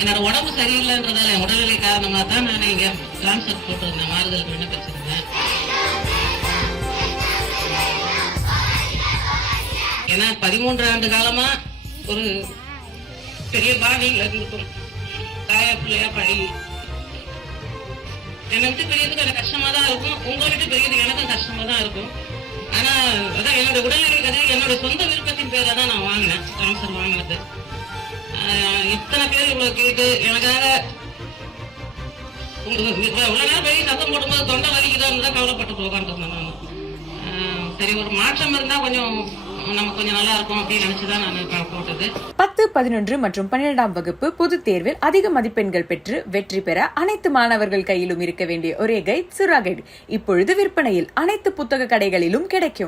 என்னோட உடம்பு சரியில்லைன்றதால என் உடல்நிலை காரணமாக தான் நான் இங்க டிரான்ஸ்ஃபர் போட்டிருந்தேன், மாறுதல் விண்ணப்பிச்சிருந்தேன். ஏன்னா 13 ஆண்டு காலமா ஒரு பெரிய பாணியில் இருந்துட்டோம். தாயா பிள்ளையா பழி என்னை விட்டு பெரியதுக்கு எனக்கு கஷ்டமா தான் இருக்கும், உங்களை விட்டு பெரியது எனக்கும் கஷ்டமா தான் இருக்கும். ஆனா அதான் என்னோட உடல்நிலை கதை என்னோட சொந்த விருப்பத்தின் பேரை தான் நான் வாங்கினேன், ட்ரான்ஸ்ஃபர் வாங்கினது. இத்தனை பேர் இவ்வளவு கேட்டு எனக்காக இவ்வளவு நேரம் வெளியே சத்தம் போடும்போது தொண்டை வலிக்குதான் தான் கவலைப்பட்டு உட்காந்துருந்தேன் நான். சரி, ஒரு மாற்றம் இருந்தா கொஞ்சம் நமக்கு கொஞ்சம் நல்லா இருக்கும் அப்படின்னு நினைச்சுதான் நான் போட்டது. 10, 11 மற்றும் 12ஆம் வகுப்பு பொதுத் தேர்வில் அதிக மதிப்பெண்கள் பெற்று வெற்றி பெற அனைத்து மாணவர்கள் கையிலும் இருக்க வேண்டிய ஒரே கைட் சுறா கைட் இப்பொழுது விற்பனையில் அனைத்து புத்தக கடைகளிலும் கிடைக்கும்.